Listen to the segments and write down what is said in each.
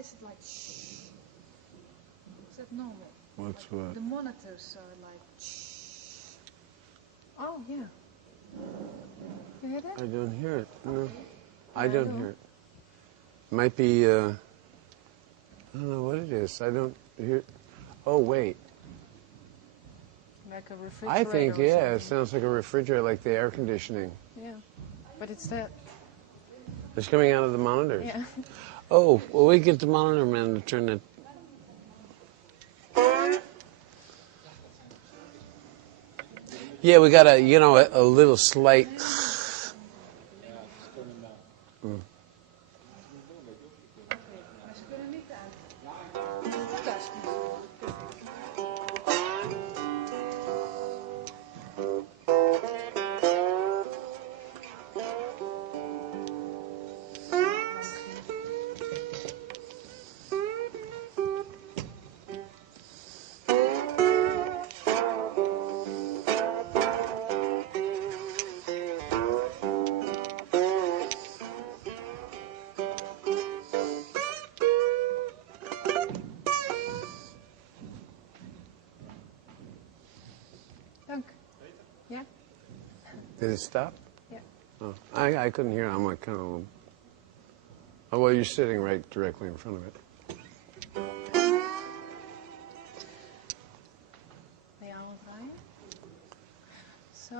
is it like shh? Is that normal? What's like what? The monitors are like shh. Oh, yeah. You hear that? I don't hear it. No. I don't hear it. Might be, I don't know what it is. I don't hear. Oh, wait. Like a refrigerator. I think, yeah, it sounds like a refrigerator, like the air conditioning. Yeah. But it's that. It's coming out of the monitors. Yeah. Oh, well, we get the monitor man to turn it. Yeah, we got a, you know, a little slight. Mm. Dank. Yeah. Did it stop? Yeah. Oh, I couldn't hear. I'm like kind of. Oh, well, you're sitting right directly in front of it. They all fine? So,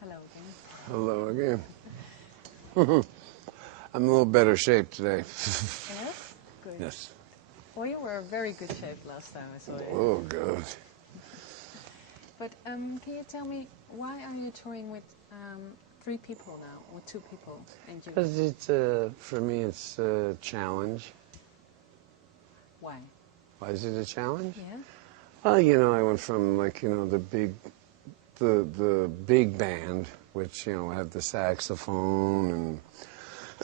hello again. Hello again. I'm in a little better shape today. Yes? Good. Yes. Well, you were in very good shape last time I saw you. Oh, God. But can you tell me, why are you touring with 3 people now, or 2 people? Because it's, for me, it's a challenge. Why? Why is it a challenge? Yeah. Well, you know, I went from, like, you know, the big band, which, you know, had the saxophone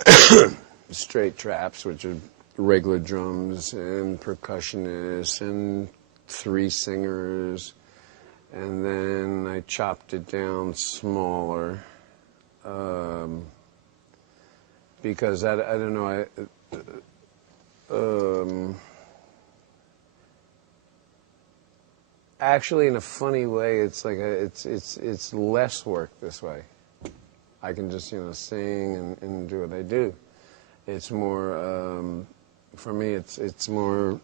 and straight traps, which are regular drums, and percussionists, and 3 singers. And then I chopped it down smaller, because I don't know, actually, in a funny way, it's like it's less work this way. I can just, you know, sing and do what I do. It's more, for me, it's more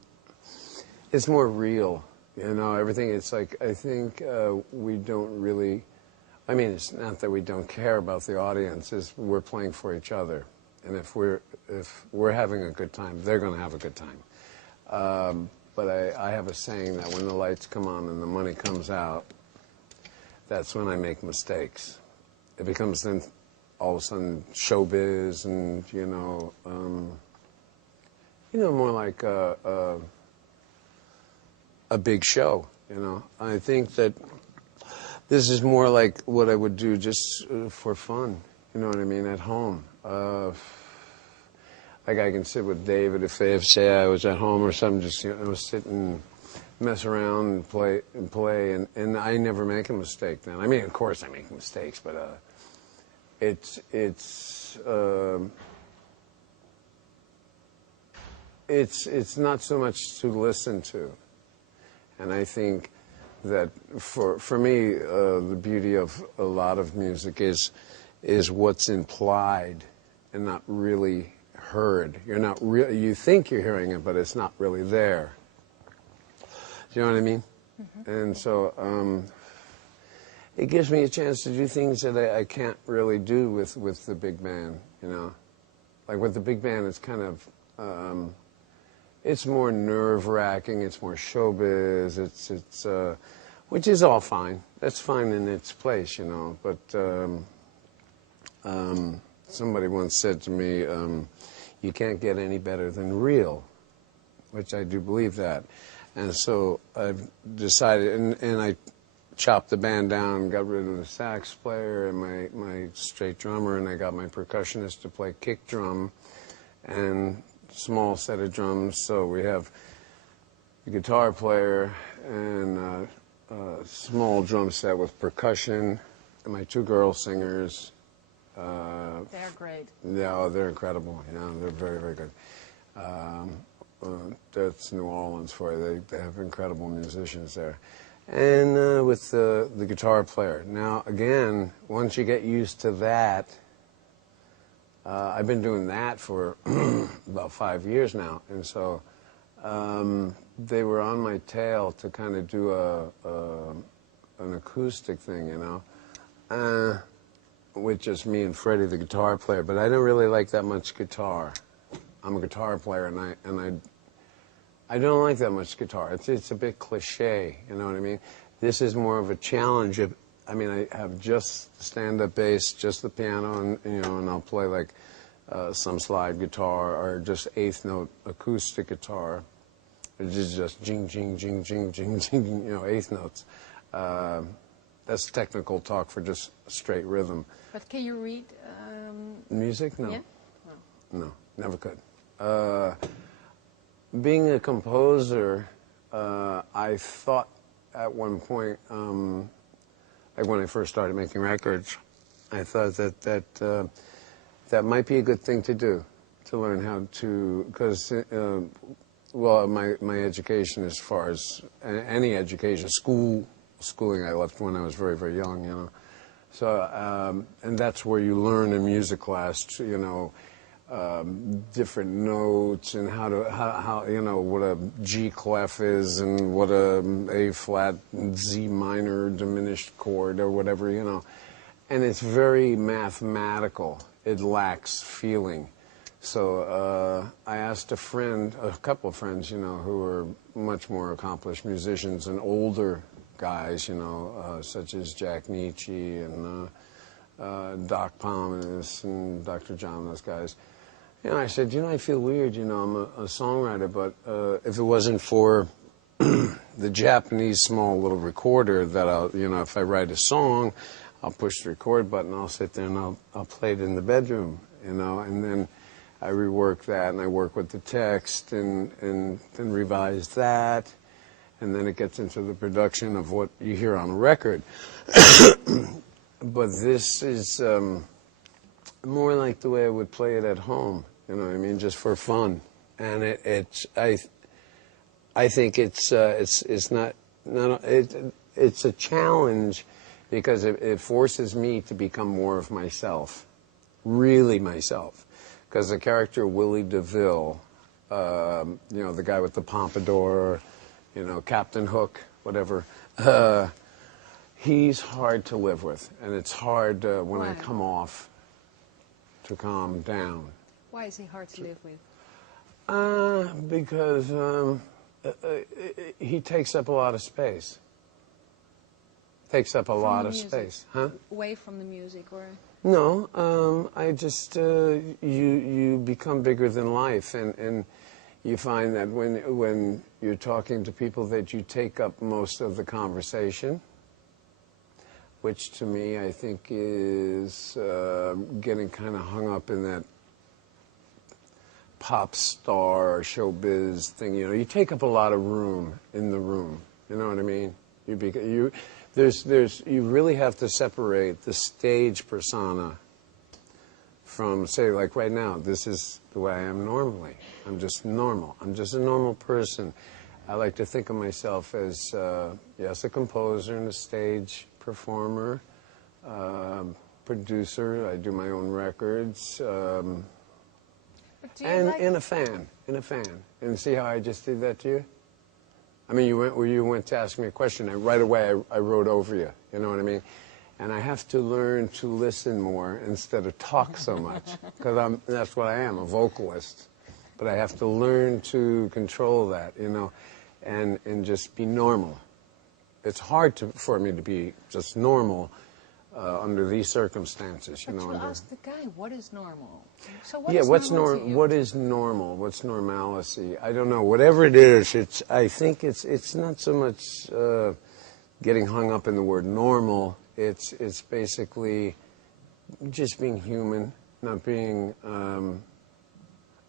real. You know, everything, it's like, I think we don't really, I mean, it's not that we don't care about the audience, it's we're playing for each other. And if we're having a good time, they're going to have a good time. But I have a saying that when the lights come on and the money comes out, that's when I make mistakes. It becomes then all of a sudden showbiz and, you know, more like a big show, you know. I think that this is more like what I would do just for fun, you know what I mean, at home. Like I can sit with David if they say I was at home or something, just, you know, sit and mess around and play, and I never make a mistake then. I mean, of course I make mistakes, but it's not so much to listen to. And I think that for me, the beauty of a lot of music is what's implied and not really heard. You're not you think you're hearing it, but it's not really there. Do you know what I mean? Mm-hmm. And so it gives me a chance to do things that I can't really do with the big band, you know. Like with the big band, it's kind of it's more nerve-wracking, it's more showbiz, it's which is all fine. That's fine in its place, you know. But somebody once said to me, you can't get any better than real, which I do believe that. And so I've decided, and I chopped the band down, got rid of the sax player and my straight drummer, and I got my percussionist to play kick drum and small set of drums. So we have a guitar player and a small drum set with percussion, and my 2 girl singers. They're great. Yeah, they're incredible. Yeah, they're very, very good. That's New Orleans for you. They have incredible musicians there. And with the guitar player. Now, again, once you get used to that, I've been doing that for about 5 years now. And so they were on my tail to kind of do an acoustic thing, you know, with just me and Freddie, the guitar player. But I don't really like that much guitar. I'm a guitar player, and I don't like that much guitar. It's a bit cliche, you know what I mean? This is more of a challenge. I mean, I have just stand-up bass, just the piano, and you know, and I'll play like some slide guitar or just eighth note acoustic guitar. It's just jing, jing, jing, jing, jing, jing, you know, eighth notes. That's technical talk for just straight rhythm. But can you read music? No. Yeah? No, never could. Being a composer, I thought at one point, like when I first started making records, I thought that might be a good thing to do, to learn how to, because, well, my education as far as any education, schooling I left when I was very, very young, you know. So, and that's where you learn in music class, you know, different notes and how you know what a G clef is and what a flat Z minor diminished chord or whatever, you know, and it's very mathematical. It lacks feeling. So I asked a couple of friends, you know, who were much more accomplished musicians and older guys, you know, such as Jack Nietzsche and Doc Pomus and Dr. John, those guys. You know, I said, you know, I feel weird, you know, I'm a songwriter, but if it wasn't for the Japanese small little recorder that I'll, you know, if I write a song, I'll push the record button, I'll sit there and I'll play it in the bedroom, you know, and then I rework that and I work with the text and then revise that, and then it gets into the production of what you hear on a record. But this is more like the way I would play it at home, you know what I mean, just for fun. And I think it's a challenge because it forces me to become more of myself, really myself. Because the character Willy DeVille, you know, the guy with the pompadour, you know, Captain Hook, whatever, he's hard to live with, and it's hard when I come off to calm down. Why is he hard to live with? Because he takes up a lot of space. Takes up a lot of space, huh? Away from the music, or? No, I just you become bigger than life, and you find that when you're talking to people that you take up most of the conversation, which to me I think is getting kind of hung up in that pop star or showbiz thing. You know, you take up a lot of room in the room. You know what I mean? You really have to separate the stage persona from, say, like right now, this is the way I am normally. I'm just normal. I'm just a normal person. I like to think of myself as, yes, a composer and a stage performer, producer. I do my own records, and a fan. And see how I just did that to you? I mean, you went to ask me a question, and right away I wrote over you. You know what I mean? And I have to learn to listen more instead of talk so much, because that's what I am, a vocalist. But I have to learn to control that, you know, and just be normal. It's hard for me to be just normal under these circumstances, you know. But you ask the guy, what is normal? So what's normal? What's normalcy? I don't know. Whatever it is, I think it's not so much getting hung up in the word normal. It's basically just being human, not being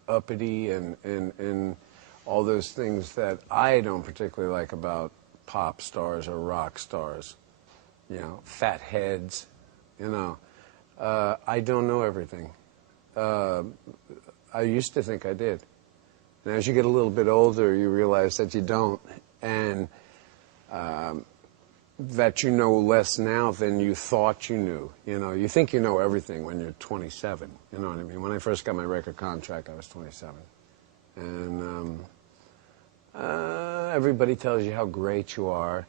uppity and all those things that I don't particularly like about pop stars or rock stars. You know, fat heads, you know. I don't know everything. I used to think I did. And as you get a little bit older, you realize that you don't, and that you know less now than you thought you knew. You know, you think you know everything when you're 27. You know what I mean? When I first got my record contract, I was 27. And everybody tells you how great you are.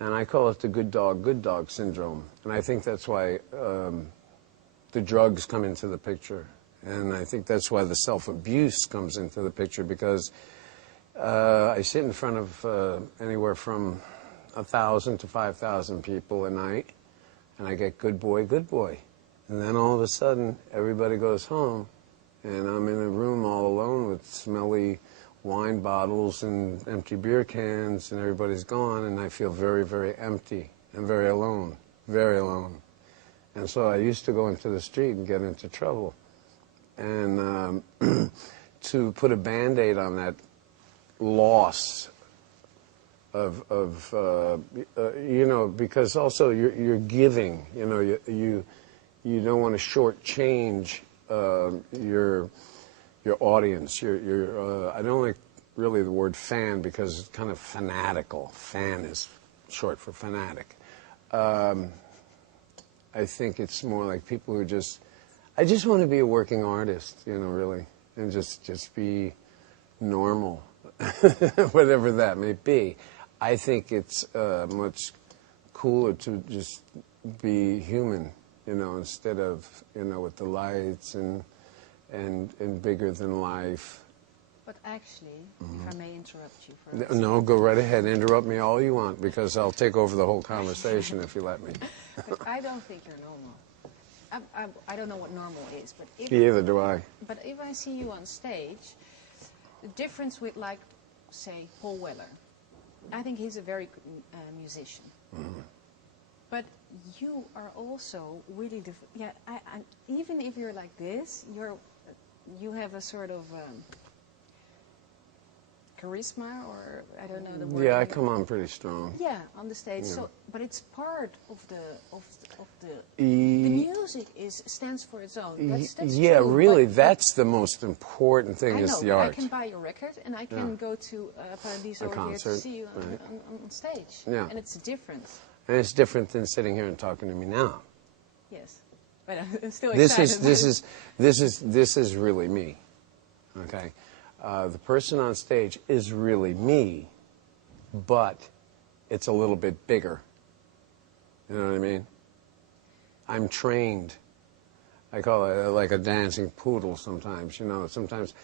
And I call it the good dog syndrome. And I think that's why the drugs come into the picture. And I think that's why the self-abuse comes into the picture, because I sit in front of anywhere from 1,000 to 5,000 people a night, and I get good boy. And then all of a sudden, everybody goes home, and I'm in a room all alone with smelly wine bottles and empty beer cans, and everybody's gone, and I feel very, very empty and very alone, very alone. And so I used to go into the street and get into trouble. And to put a Band-Aid on that loss of you know, because also you're giving, you know, you don't want to shortchange your audience. I don't like really the word fan, because it's kind of fanatical. Fan is short for fanatic. I think it's more like people who I just want to be a working artist, you know, really, and just be normal, whatever that may be. I think it's much cooler to just be human, you know, instead of, you know, with the lights and bigger than life. But actually, if I may interrupt you for a second. No, go right ahead. Interrupt me all you want, because I'll take over the whole conversation if you let me. But I don't think you're normal. I don't know what normal is, but Neither do I. But if I see you on stage, the difference with, like, say, Paul Weller, I think he's a very good musician. But you are also really even if you're like this, you have a sort of charisma, or I don't know the word. Yeah, I come on pretty strong. Yeah, on the stage. Yeah. So, but it's part of the music stands for its own. That's yeah, true, really, that's the most important thing, is the art. I can buy your record, and I can go to Paradiso here to see you on stage. Yeah. And it's different. And it's different than sitting here and talking to me now. Yes, but I'm still excited. This is really me. Okay, the person on stage is really me, but it's a little bit bigger. You know what I mean? I'm trained. I call it like a dancing poodle sometimes. You know, sometimes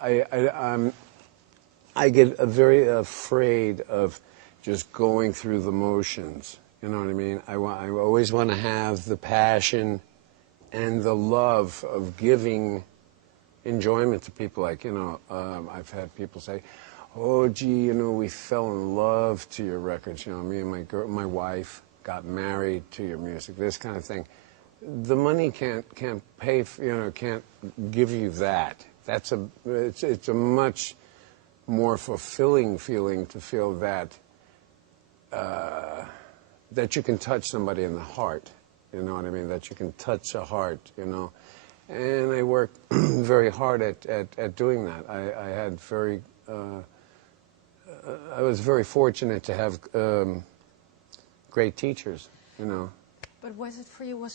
I get very afraid of just going through the motions. You know what I mean? I always want to have the passion and the love of giving enjoyment to people. Like, you know, I've had people say, "Oh, gee, you know, we fell in love to your records. You know, me and my wife got married to your music." This kind of thing. The money can't pay. Can't give you that. It's a much more fulfilling feeling to feel that that you can touch somebody in the heart. You know what I mean? That you can touch a heart. You know. And I worked very hard at doing that. I was very fortunate to have great teachers, you know. But was it for you,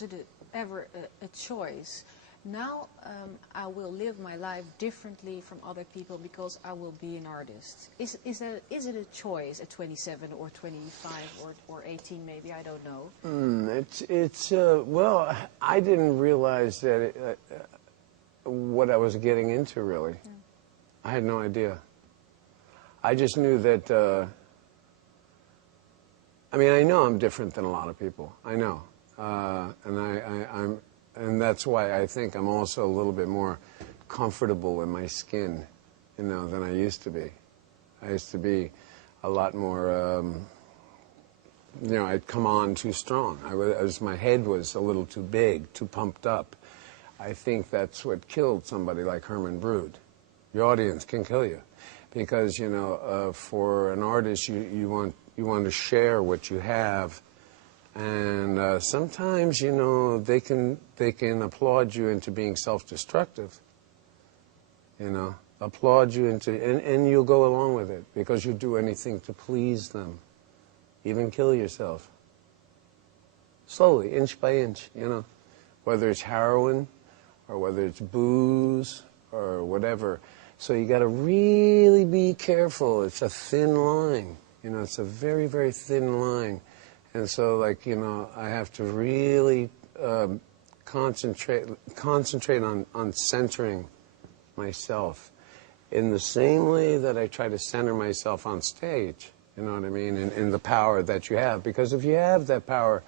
ever a choice? Now I will live my life differently from other people because I will be an artist. Is it a choice at 27 or 25 or 18 maybe? I don't know. Well, I didn't realize that what I was getting into, really. Yeah. I had no idea. I just knew that, I mean, I know I'm different than a lot of people. I know. And that's why I think I'm also a little bit more comfortable in my skin, you know, than I used to be. I used to be a lot more, you know, I'd come on too strong. My head was a little too big, too pumped up. I think that's what killed somebody like Herman Brood. Your audience can kill you. Because, you know, for an artist, you want to share what you have. And sometimes, you know, they can applaud you into being self-destructive. You know, applaud you, and you'll go along with it because you'll do anything to please them, even kill yourself. Slowly, inch by inch, you know, whether it's heroin or whether it's booze or whatever. So you got to really be careful. It's a thin line, you know, it's a very, very thin line. And so, like, you know, I have to really concentrate on centering myself in the same way that I try to center myself on stage, you know what I mean, in the power that you have. Because if you have that power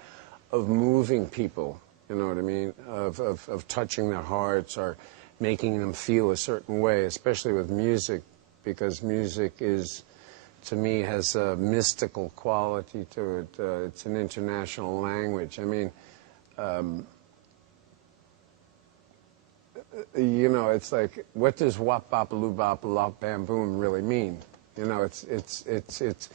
of moving people, you know what I mean, of touching their hearts or making them feel a certain way, especially with music, because music is, to me, has a mystical quality to it. It's an international language. I mean, you know, it's like, what does wop bop loo bop lop bam boom really mean? You know, it's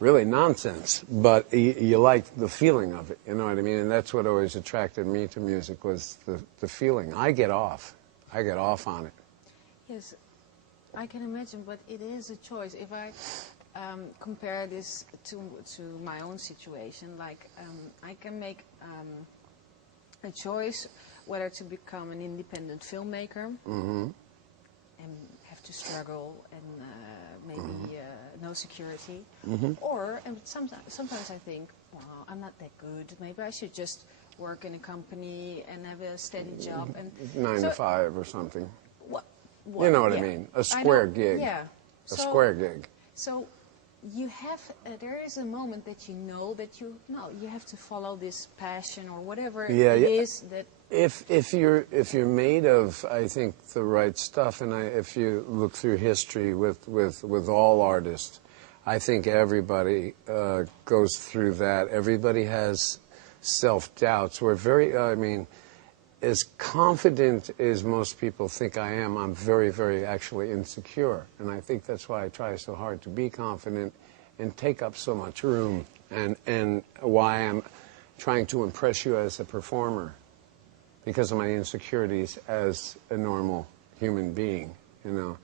really nonsense, but you like the feeling of it. You know what I mean? And that's what always attracted me to music, was the feeling. I get off on it. Yes, I can imagine, but it is a choice. If I compare this to my own situation, like I can make a choice whether to become an independent filmmaker and have to struggle and maybe no security, or and sometimes I think, well, I'm not that good. Maybe I should just work in a company and have a steady job and 9 to 5 or something. What, you know what I mean? A square gig. Yeah. A square gig. So you have, there is a moment that you know that you have to follow this passion or whatever it is that. If you're made of, I think, the right stuff, and if you look through history with all artists, I think everybody goes through that. Everybody has self-doubts. We're very, I mean, as confident as most people think I am, I'm very, very actually insecure. And I think that's why I try so hard to be confident and take up so much room, and why I'm trying to impress you as a performer, because of my insecurities as a normal human being, you know.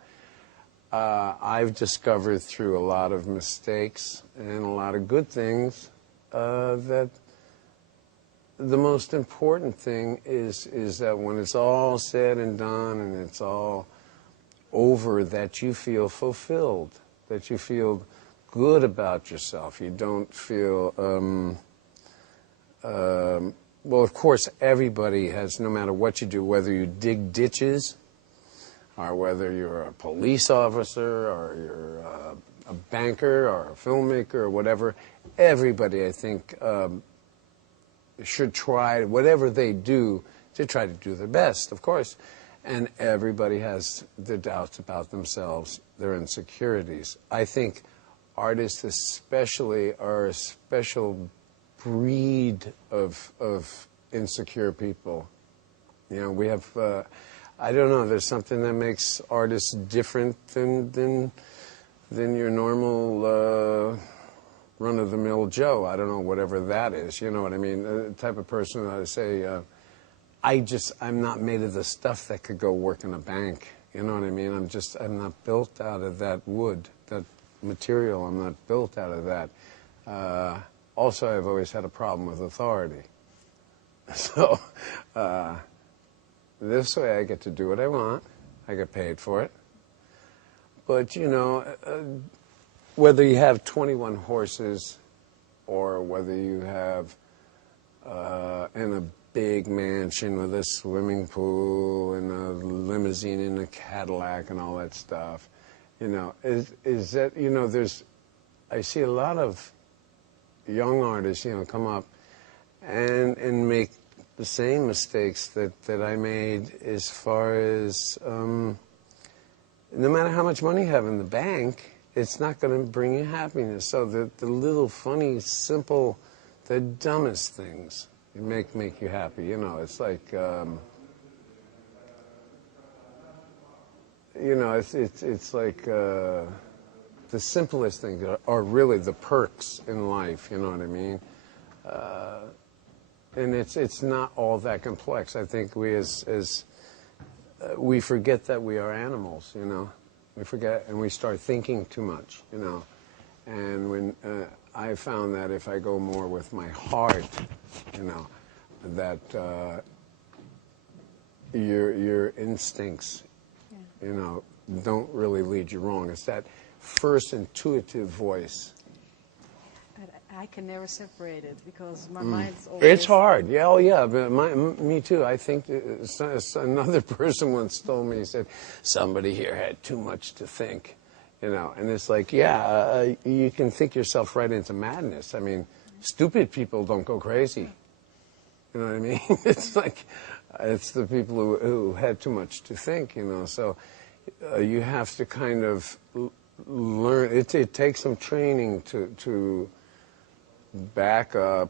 I've discovered through a lot of mistakes and a lot of good things that the most important thing is that when it's all said and done and it's all over, that you feel fulfilled, that you feel good about yourself. You don't feel, well, of course, everybody has, no matter what you do, whether you dig ditches or whether you're a police officer or you're a banker or a filmmaker or whatever, everybody, I think, should try, whatever they do, to try to do their best, of course. And everybody has their doubts about themselves, their insecurities. I think artists especially are a special breed of insecure people. You know, we have, I don't know, there's something that makes artists different than your normal run-of-the-mill Joe. I don't know, whatever that is, you know what I mean? The type of person that I say, I'm not made of the stuff that could go work in a bank. You know what I mean? I'm not built out of that wood, that material. I'm not built out of that. Also, I've always had a problem with authority. So, this way I get to do what I want. I get paid for it. But, you know, whether you have 21 horses or whether you have in a big mansion with a swimming pool and a limousine and a Cadillac and all that stuff, you know, is that, you know, I see a lot of young artists, you know, come up and make the same mistakes that I made, as far as no matter how much money you have in the bank, it's not going to bring you happiness. So the little funny, simple, the dumbest things make you happy. You know, it's like, you know, it's like the simplest things are really the perks in life. You know what I mean? And it's not all that complex. I think we we forget that we are animals. You know, We forget, and we start thinking too much, you know. And when I found that if I go more with my heart, you know, that your instincts, you know, don't really lead you wrong. It's that first intuitive voice. I can never separate it because my mind's always... It's hard. Yeah, oh yeah, but me too. I think another person once told me, he said, somebody here had too much to think, you know. And it's like, yeah, you can think yourself right into madness. I mean, stupid people don't go crazy. You know what I mean? It's like, it's the people who had too much to think, you know. So you have to kind of learn. It takes some training to back up,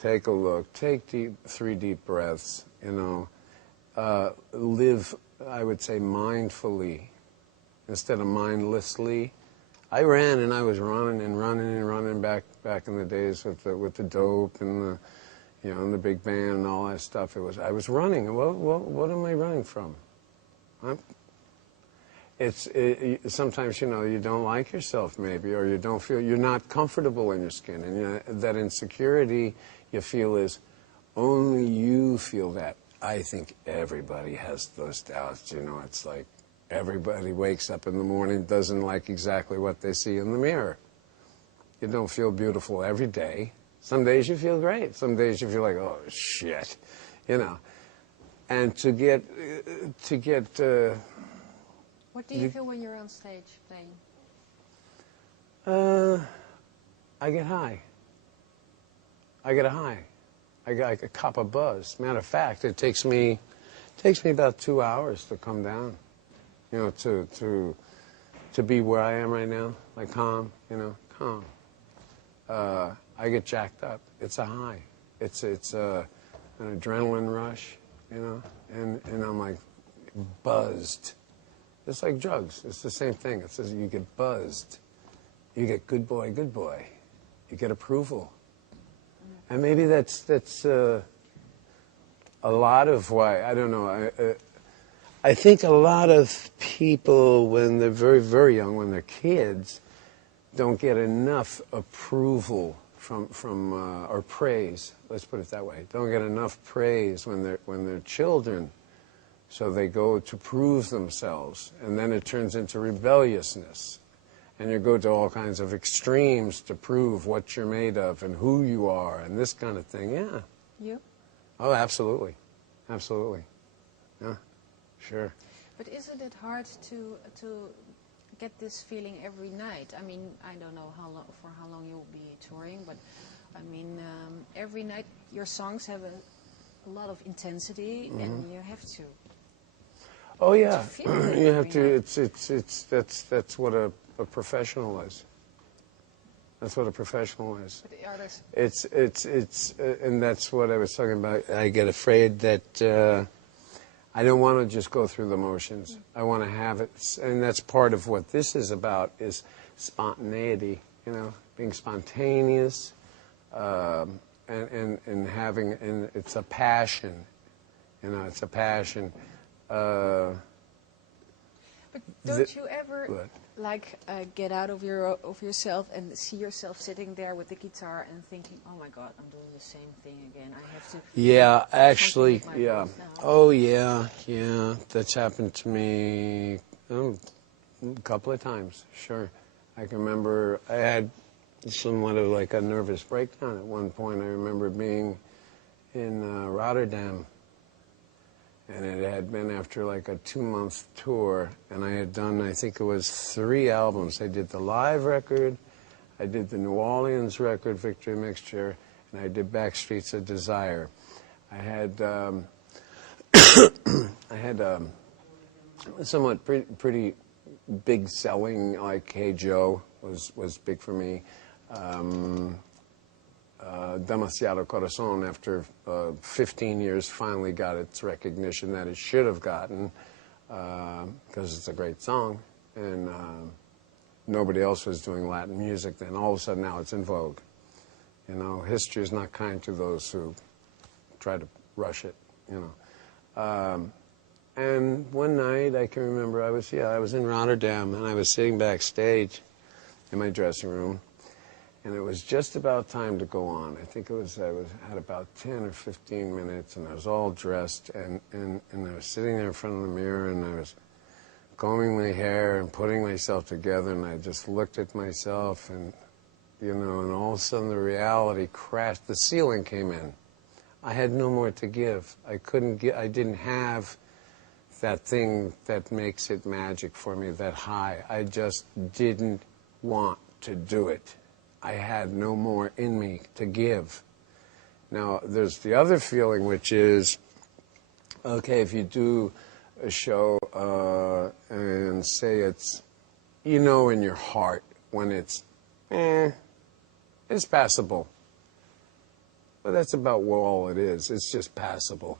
take a look, take 3 deep breaths, you know, live, I would say, mindfully instead of mindlessly. I ran and I was running and running and running back in the days with the dope and the, you know, and the big band and all that stuff. I was running. Well, what am I running from? Sometimes, you know, you don't like yourself maybe, or you don't feel, you're not comfortable in your skin, and you know, that insecurity you feel is only you feel that. I think everybody has those doubts, you know. It's like everybody wakes up in the morning, doesn't like exactly what they see in the mirror. You don't feel beautiful every day. Some days you feel great. Some days you feel like, oh shit, you know. And to get what do you feel when you're on stage playing? I get high. I get a high. I cop a buzz. Matter of fact, it takes me about 2 hours to come down. You know, to be where I am right now, like calm. You know, calm. I get jacked up. It's a high. It's an adrenaline rush. You know, and I'm like buzzed. It's like drugs. It's the same thing. It says you get buzzed. You get good boy, good boy. You get approval. And maybe that's a lot of why, I don't know. I think a lot of people, when they're very, very young, when they're kids, don't get enough approval from or praise. Let's put it that way. Don't get enough praise when they're children. So they go to prove themselves, and then it turns into rebelliousness. And you go to all kinds of extremes to prove what you're made of and who you are and this kind of thing. Yeah. You? Oh, absolutely. Absolutely. Yeah, sure. But isn't it hard to get this feeling every night? I mean, I don't know for how long you'll be touring, but I mean, every night your songs have a lot of intensity, and you have to... Oh yeah, you have to. Night. That's what a professional is. That's what a professional is. But the artists... It's and that's what I was talking about. I get afraid that I don't want to just go through the motions. I want to have it, and that's part of what this is about, is spontaneity. You know, being spontaneous, and having, and it's a passion. You know, it's a passion. But don't you ever like get out of yourself and see yourself sitting there with the guitar and thinking, oh my God, I'm doing the same thing again. I have to... Yeah, actually, yeah. Oh yeah, yeah. That's happened to me a couple of times, sure. I can remember I had somewhat of like a nervous breakdown at one point. I remember being in Rotterdam. And it had been after like a 2-month tour, and I had done, I think it was 3 albums. I did the live record, I did the New Orleans record, Victory Mixture, and I did Backstreets of Desire. I had somewhat pretty big selling, like Hey Joe was big for me. Demasiado Corazon, after 15 years, finally got its recognition that it should have gotten, because it's a great song, and nobody else was doing Latin music then. All of a sudden now it's in vogue. You know, history is not kind to those who try to rush it, you know. And one night, I can remember, I was in Rotterdam, and I was sitting backstage in my dressing room, and it was just about time to go on. I think had about 10 or 15 minutes, and I was all dressed, and I was sitting there in front of the mirror, and I was combing my hair and putting myself together, and I just looked at myself, and, you know, and all of a sudden the reality crashed. The ceiling came in. I had no more to give. I didn't have that thing that makes it magic for me, that high. I just didn't want to do it. I had no more in me to give. Now, there's the other feeling, which is, okay, if you do a show and say it's, you know, in your heart when it's passable. But that's about all it is. It's just passable.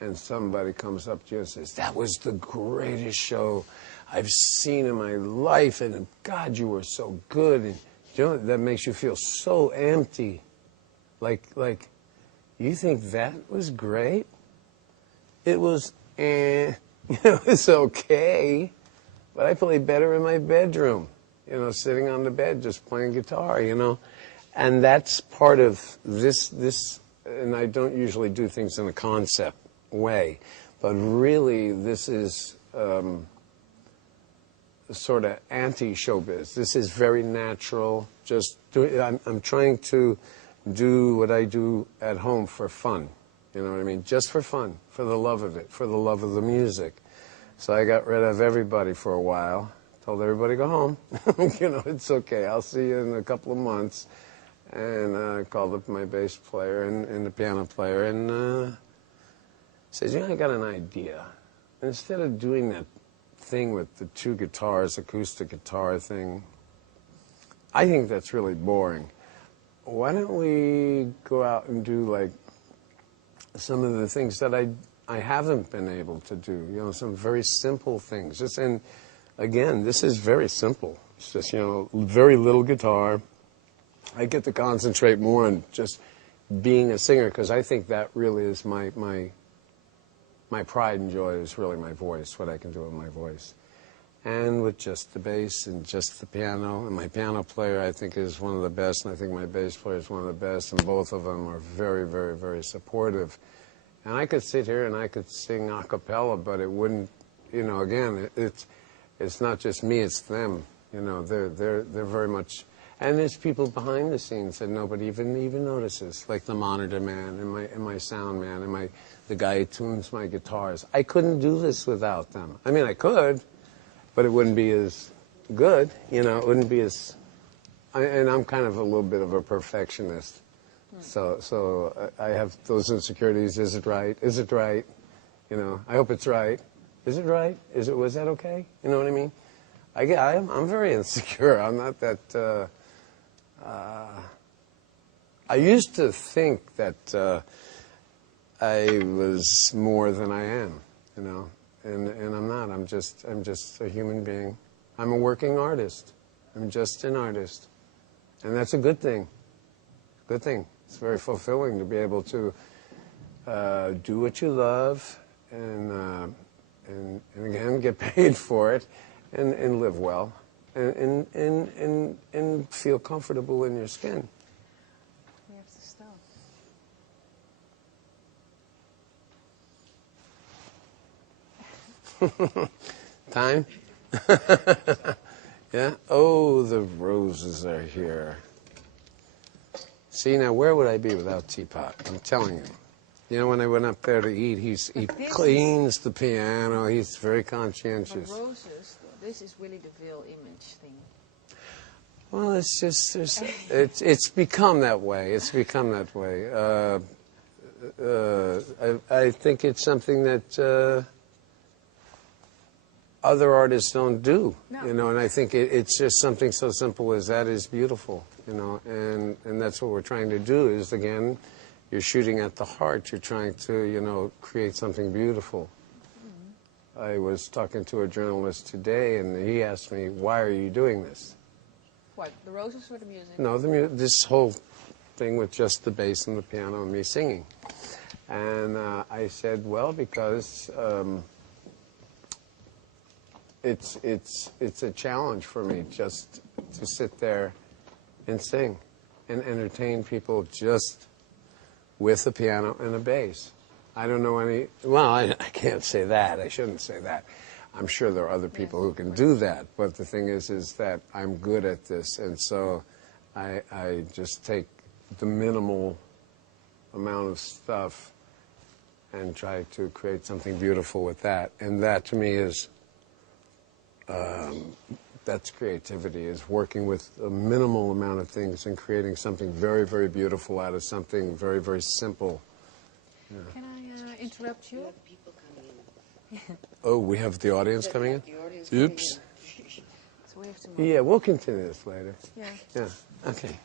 And somebody comes up to you and says, that was the greatest show I've seen in my life, and God, you were so good. And you know, that makes you feel so empty. Like, you think that was great? It was, it was okay. But I play better in my bedroom, you know, sitting on the bed just playing guitar, you know. And that's part of this, and I don't usually do things in a concept way, but really this is sort of anti-showbiz. This is very natural. I'm trying to do what I do at home for fun. You know what I mean? Just for fun, for the love of it, for the love of the music. So I got rid of everybody for a while. Told everybody go home. You know, it's okay. I'll see you in a couple of months. And I called up my bass player and the piano player and says, you know, I got an idea. Instead of doing that thing with the two guitars, acoustic guitar thing, I think that's really boring. Why don't we go out and do, like, some of the things that I haven't been able to do, you know, some very simple things. And again, this is very simple. It's just, you know, very little guitar. I get to concentrate more on just being a singer, because I think that really is my pride and joy is really my voice, what I can do with my voice. And with just the bass and just the piano, and my piano player I think is one of the best, and I think my bass player is one of the best, and both of them are very, very, very supportive. And I could sit here and I could sing a cappella, but it wouldn't, you know, again, it's not just me, it's them. You know, they're very much. And there's people behind the scenes that nobody even notices, like the monitor man and my sound man and the guy who tunes my guitars. I couldn't do this without them. I mean, I could, but it wouldn't be as good, you know. It wouldn't be as. And I'm kind of a little bit of a perfectionist, so I have those insecurities. Is it right? Is it right? You know, I hope it's right. Is it right? Was that okay? You know what I mean? I'm very insecure. I'm not that. I used to think that I was more than I am, you know, and I'm not. I'm just a human being. I'm a working artist. I'm just an artist, and that's a good thing. Good thing. It's very fulfilling to be able to do what you love, and again get paid for it, and live well. And feel comfortable in your skin. We have to stop. Time? Yeah? Oh, the roses are here. See, now where would I be without Teapot? I'm telling you. You know, when I went up there to eat, he cleans the piano. He's very conscientious. But roses, this is Willy DeVille image thing. Well, it's just, it's become that way. It's become that way. I think it's something that other artists don't do, no. You know, and I think it's just something so simple as that is beautiful, you know, and that's what we're trying to do is, again, you're shooting at the heart. You're trying to, you know, create something beautiful. Mm-hmm. I was talking to a journalist today, and he asked me, why are you doing this? What, the roses or the music? No, this whole thing with just the bass and the piano and me singing. And I said, well, because it's a challenge for me just to sit there and sing and entertain people just with a piano and a bass. I don't know any, well, I can't say that. I shouldn't say that. I'm sure there are other people who can do that, but the thing is that I'm good at this, and so I just take the minimal amount of stuff and try to create something beautiful with that. And that, to me, is, that's creativity, is working with a minimal amount of things and creating something very, very beautiful out of something very, very simple. Yeah. Can I interrupt you? People coming in. Oh, we have the audience coming in? The audience Oops. coming in. So we have to move. Yeah, we'll continue this later. Yeah. Yeah, okay.